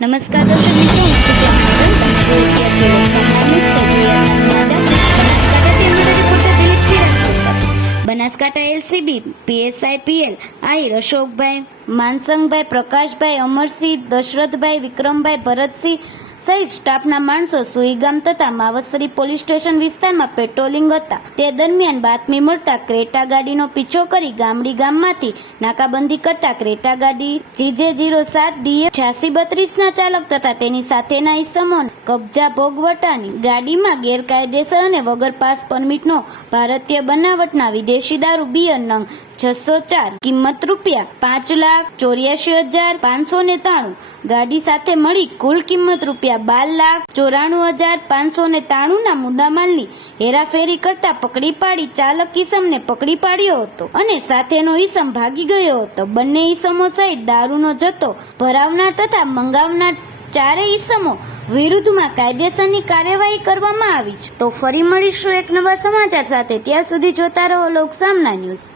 નમસ્કાર દર્શક મિત્રો, હું છું પ્રેમ મોડલ. તમે જોઈ રહ્યા છો લોકસંવાદ ન્યૂઝ. તો જોઈએ આજના સમાચાર. બનાસકાંઠાથી અમારા રિપોર્ટર દિલીપસિંહ રાજપૂત સાથે. Banaskantha LCB PSI P L Ahir Ashokbhai, Mansangbhai, Prakashbhai, Amarsinh, Dasharathbhai, Vikrambhai, Bharatsinh સહિત સ્ટાફના માણસો સુઈગામ તથા માવસરી પોલીસ સ્ટેશન વિસ્તારમાં પેટ્રોલિંગ હતા. તે દરમિયાન બાતમી મળતા ક્રેટા ગાડીનો પીછો કરી ગામડી ગામમાંથી નાકાબંધી કરતા ક્રેટા ગાડી GJ07DF 8832 ના ચાલક તથા તેની સાથેના ઈસમોને કબજા ભોગવટાની ગાડીમાં ગેરકાયદેસર અને વગર પાસ પરમિટનો ભારતીય બનાવટના વિદેશી દારૂ બિયર નંગ 604 કિંમત ₹5,84,593 ગાડી સાથે મળી કુલ કિંમત ₹12,94,593 ના મુદ્દામાલની હેરાફેરી કરતા પકડી પાડી ચાલક ઈસમને પકડી પાડ્યો હતો અને સાથેનો ઈસમ ભાગી ગયો હતો. બંને ઈસમો સહિત દારૂનો જથ્થો ભરાવનાર તથા મંગાવનાર ચારેય ઈસમો વિરુદ્ધમાં કાયદેસરની કાર્યવાહી કરવામાં આવી છે. તો ફરી મળીશું એક નવા સમાચાર સાથે. ત્યાં સુધી જોતા રહો લોકસામના ન્યૂઝ.